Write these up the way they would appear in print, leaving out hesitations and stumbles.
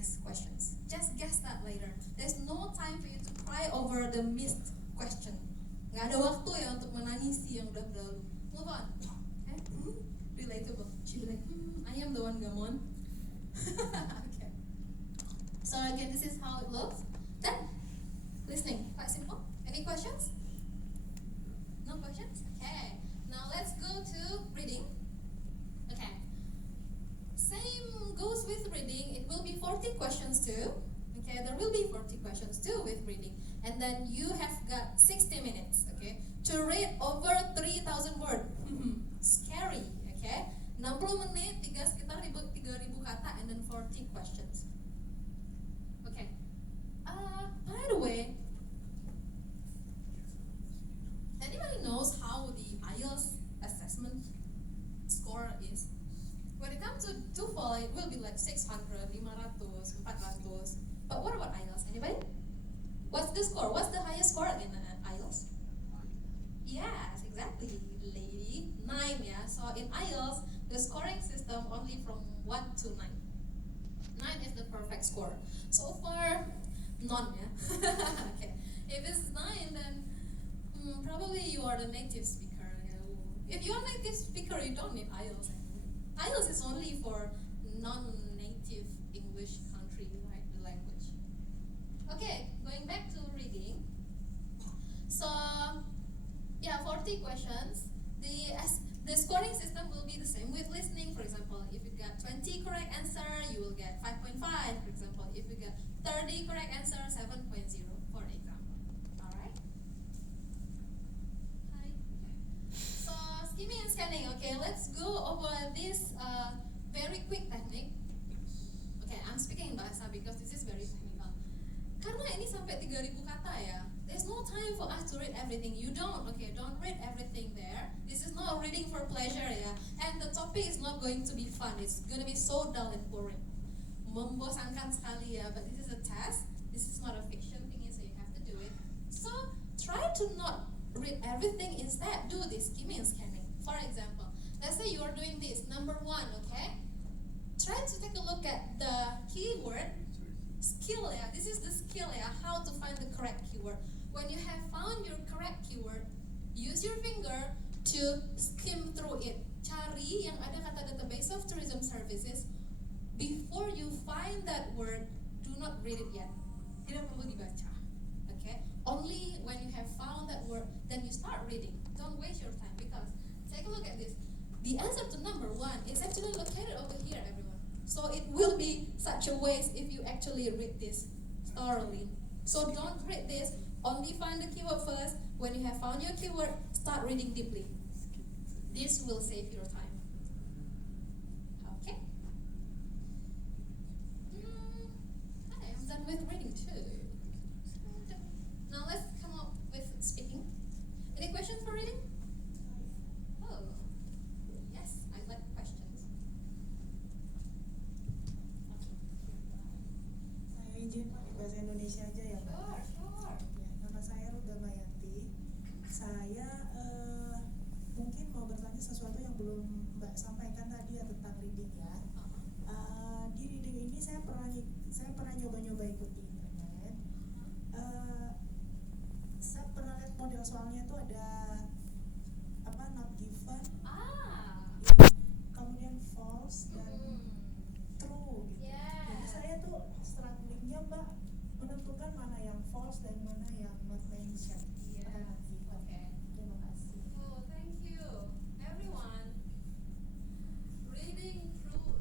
next questions. Just guess that later. There's no time for you to cry over the missed question. Gak ada waktu ya untuk menangisi yang udah berlalu. Move on. Okay? Relatable. She'll be like, I am the one, Gamon. Okay. So again, this is how it looks. Then, listening. Quite simple. Any questions? No questions? Okay. Now let's go to reading. Okay. Same goes with reading. It will be 40 questions too. Okay, there will be 40 questions too with reading. And then you have got 60 minutes, okay, to read over 3,000 words. Scary, okay? 60 menit, sekitar 3,000 kata, and then 40 questions. Okay. By the way, anybody knows how the IELTS assessment score is? When it comes to TOEFL, it will be like 600, 500, 400. But what about IELTS? Anybody? What's the score? What's the highest score in IELTS? Yes, exactly, lady. 9, yeah. So in IELTS, the scoring system only from 1 to 9. 9 is the perfect score. So far, none, yeah. Okay. If it's 9, then probably you are the native speaker. Yeah. If you are native speaker, you don't need IELTS anyway. IELTS is only for non-native English country, right? The language. Okay, going back to reading. So, yeah, 40 questions. The scoring system will be the same with listening. For example, if you get 20 correct answer, you will get 5.5. For example, if you get 30 correct answer, 7.0. For example. All right. Hi. So, skimming and scanning. Okay, let's go over this very quick technique. Okay, I'm speaking in bahasa because this is very technical. Karena ini sampai 3,000 kata ya. There's no time for us to read everything. You don't read everything there. This is not reading for pleasure ya. And the topic is not going to be fun. It's gonna be so dull and boring. Membosankan sekali ya. But this is a test. This is not a fiction thing, so you have to do it. So try to not read everything. Instead, do this skimming and scanning. For example, let's say you are doing this. Number 1, okay? Try to take a look at the keyword. Skill, yeah. This is the skill, yeah. How to find the correct keyword. When you have found your correct keyword, use your finger to skim through it. Cari yang ada kata database of tourism services. Before you find that word, do not read it yet. Tidak perlu dibaca. Okay? Only when you have found that word, then you start reading. Don't waste your time because take a look at this. The answer to number 1 is actually located over here, everyone. So it will be such a waste if you actually read this thoroughly. So don't read this. Only find the keyword first. When you have found your keyword, start reading deeply. This will save your time. Okay? Hi, I'm done with reading too. Now let's come up with speaking. Any questions for reading? Oh, yes, I like questions. Saya izin pakai bahasa Indonesia aja ya, Mbak. Sure. Ya, nama saya Ruda Mayanti. Saya mungkin mau bertanya sesuatu yang belum Mbak sampaikan tadi ya tentang reading ya. Di reading ini saya pernah nyoba-nyoba ikut di internet. Saya pernah lihat model soalnya itu ada not given, ya, kemudian false dan true gitu. Jadi saya tuh strugglingnya Mbak menentukan mana yang false dan mana yang not mentioned. Okay. Terima kasih. Oh, thank you. Everyone, reading through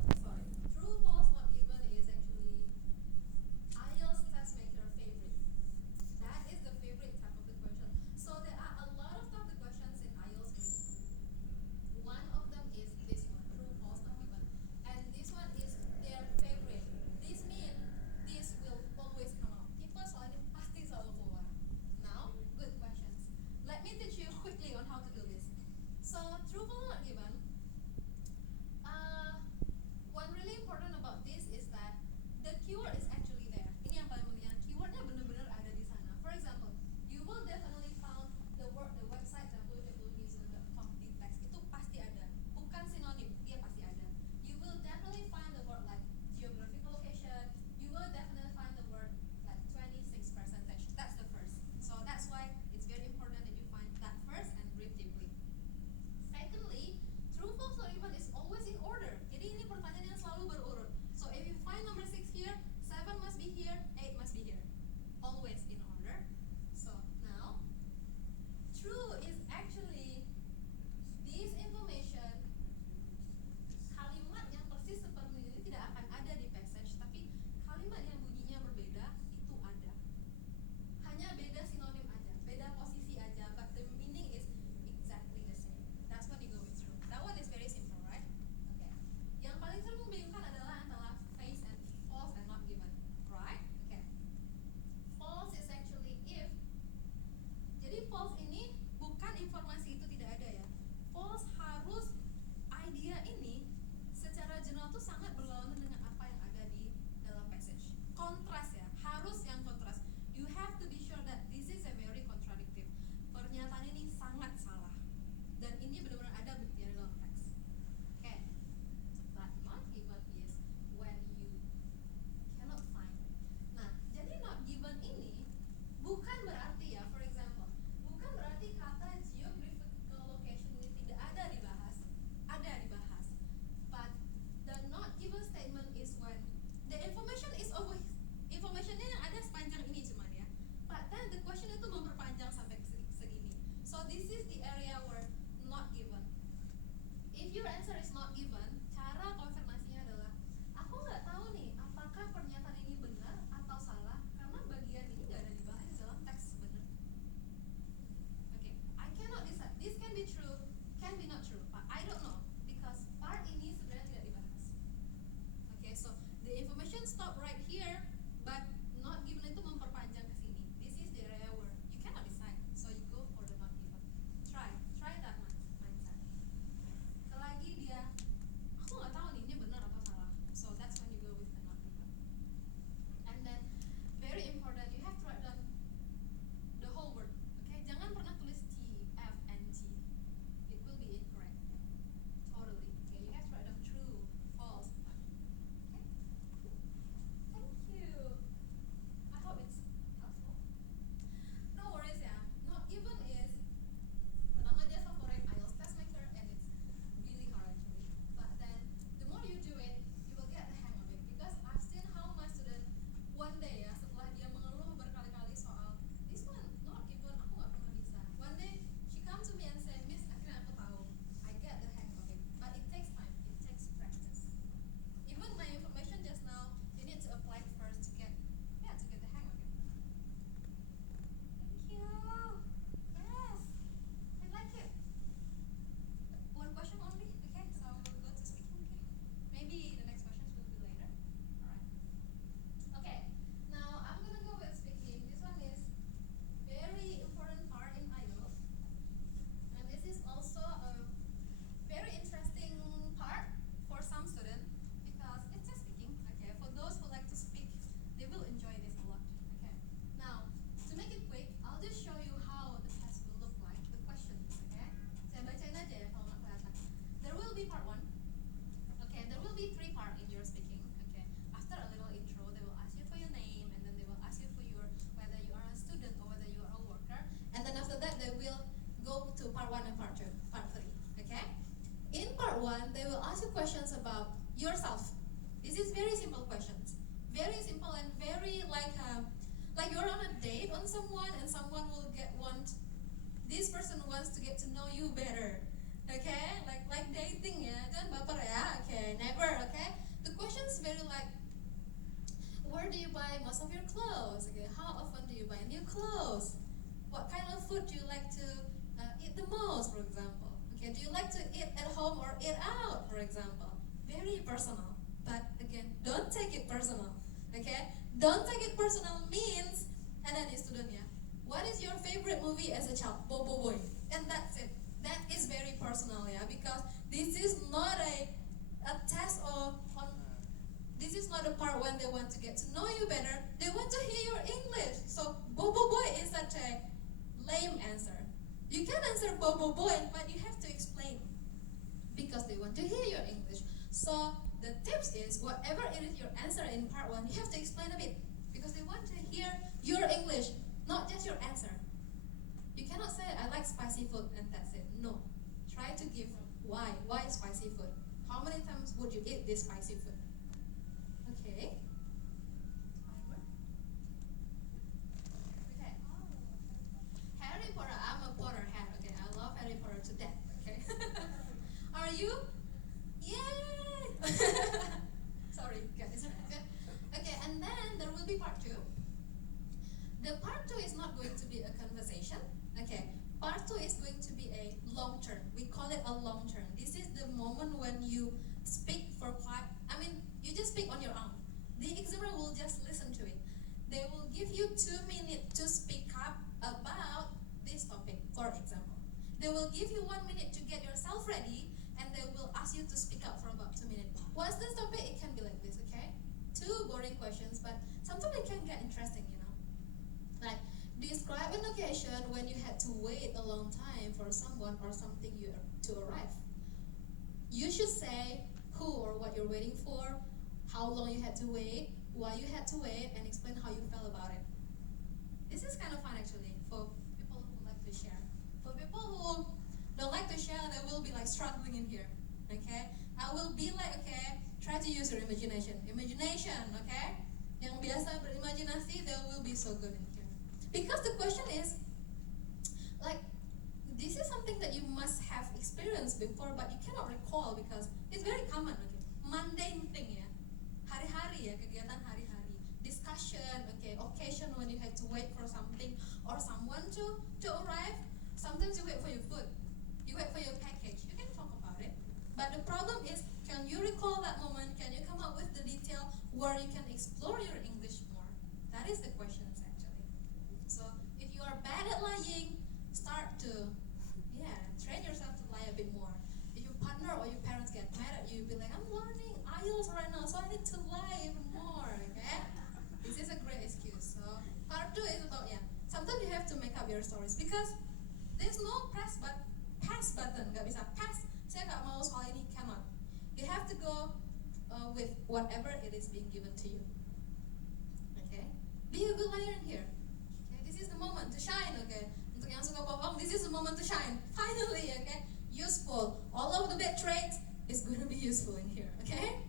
This is very simple questions. Very simple and very like you're on a date on someone and someone will this person wants to get to know you better. Okay? Like dating ya, jangan baper ya. Okay, never, okay? The question is very like, where do you buy most of your clothes? Okay, how often do you buy new clothes? What kind of food do you like to eat the most, for example? Okay, do you like to eat at home or eat out, for example? Very personal. But again, don't take it personal. Okay? Don't take it personal means, and then student ya, what is your favorite movie as a child? Bobo Boy. And that's it. That is very personal, yeah, because this is not a test on this is not a part when they want to get to know you better. They want to hear your English. So Bobo Boy is such a lame answer. You can answer Bobo Boy, but you have to explain because they want to hear your English. So the tips is whatever it is your answer in part 1, you have to explain a bit because they want to hear your English, not just your answer. You cannot say I like spicy food and that's it. No. Try to give why. Why spicy food? How many times would you eat this spicy food? Okay. Okay. Harry Potter. I'm a Potterhead. Okay, I love Harry Potter to death. Okay. Are you? Yay! Sorry, got distracted. Okay, and then there will be part 2. The part 2 is not going to be a conversation. Okay, part 2 is going to be a long term. We call it a long term. This is the moment when you speak for you just speak on your own. The examiner will just listen to it. They will give you 2 minutes to speak up about this topic, for example. They will give you 1 minute to get yourself ready, and they will ask you to speak up for about 2 minutes. What's this topic? It can be like this, okay? 2 boring questions, but sometimes it can get interesting, you know. Like, describe an occasion when you had to wait a long time for someone or something to arrive. You should say who or what you're waiting for, how long you had to wait, why you had to wait, and explain how you felt about it. This is kind of fun actually for people who like to share. For people who don't like to share, they will be like struggling in here. Okay? I will be like, okay, try to use your imagination. Imagination, okay? Yang biasa berimajinasi, they will be so good in here. Because the question is, like, this is something that you must have experienced before, but you cannot recall because it's very common, okay? Mundane thing, ya. Hari-hari, ya, kegiatan hari-hari. Discussion, okay, occasion when you had to wait for something or someone to arrive. Sometimes you wait for your food. You wait for your package. You can talk about it. But the problem is, can you recall that moment? Can you come up with the detail where you can explore your English more? That is the question, actually. So, if you are bad at lying, start to train yourself to lie a bit more. If your partner or your parents get mad at you, be like, I'm learning IELTS right now, so I need to lie even more, okay? This is a great excuse. So, part 2 is about, sometimes you have to make up your stories because there's no pass button, gak bisa pass, saya gak mau soal ini, cannot. You have to go with whatever it is being given to you. Okay? Be a good liar in here. Okay? This is the moment to shine, okay? Untuk yang suka bohong, this is the moment to shine. Finally, okay? Useful. All of the bad traits is going to be useful in here, okay?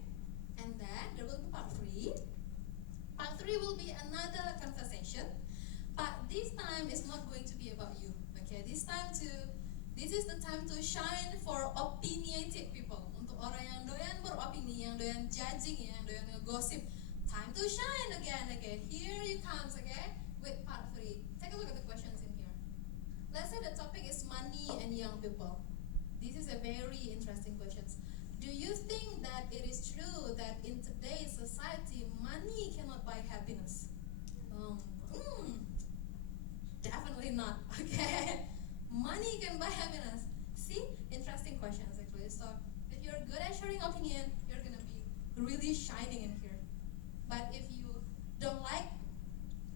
And then there will be part 3. Part 3 will be another conversation, but this time is not going to be about you, okay? This is the time to shine for opinionated people. Untuk orang yang doyan beropini, yang doyan judging, yang doyan ngegosip. Time to shine again, okay? Here you comes, okay? With part 3. Take a look at the questions in here. Let's say the topic is money and young people. This is a very interesting question. Do you think that it is true that in today's society, money cannot buy happiness? Definitely not, okay? Money can buy happiness. See? Interesting questions, actually. So, if you're good at sharing opinion, you're going to be really shining in here. But if you don't like,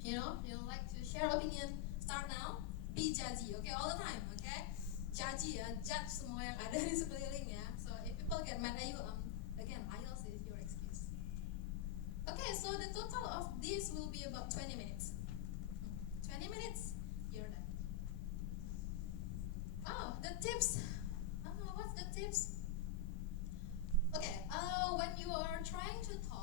you don't like to share opinion, start now. Be judgy, okay? All the time, okay? Judgy, judge semua yang ada di sekeliling, ya. So, if people get mad at you, again, IELTS is your excuse. Okay, so the total of this will be about 20 minutes. 20 minutes, you're done. Oh, the tips. What's the tips? Okay, when you are trying to talk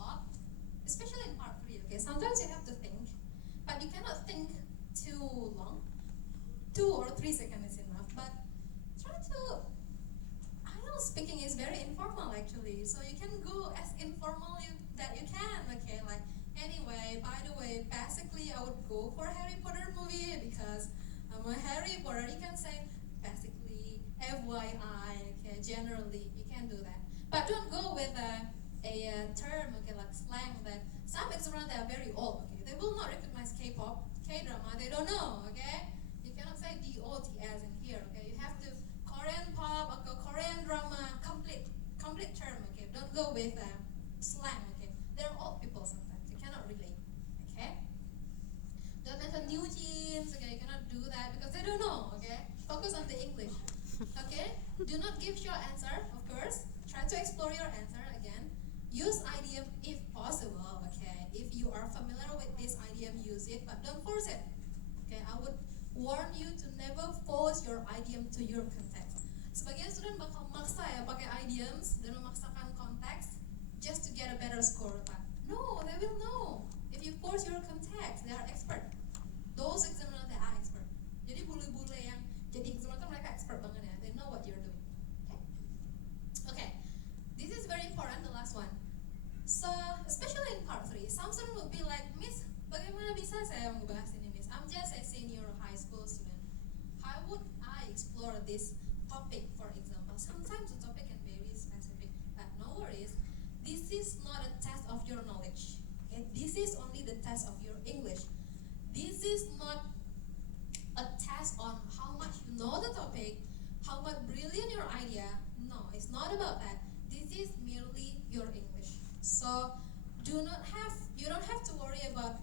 examiners that are very old, okay? They will not recognize K-pop, K-drama, they don't know, okay? You cannot say DOTS in here, okay? You have to Korean pop or Korean drama, complete term, okay? Don't go with slang, okay? They're old people sometimes, you cannot relate, okay? Don't mention new jeans, okay? You cannot do that because they don't know, okay? Focus on the English, okay? Do not give short answer, of course. Try to explore your answer again. Use idiom if possible, okay? If you are familiar with this idiom, use it, but don't force it. Okay, I would warn you to never force your idiom to your context. Sebagian student bakal maksa ya pakai idioms dan memaksakan konteks just to get a better score, Pak. No, they will know. If you force your context, they are expert. Those examiners they are expert. Jadi bule-bule yang jadi examiner mereka expert banget ya. They know what you're doing. Okay, this is very important, the last one. So, especially in part 3, some student will be like, Miss, bagaimana bisa saya membahas ini, Miss? I'm just a senior high school student. How would I explore this topic, for example? Sometimes the topic can be very specific, but no worries. This is not a test of your knowledge. Okay? This is only the test of your English. This is not a test on how much you know the topic, how much brilliant your idea. No, it's not about that. This is merely your English. So you don't have to worry about,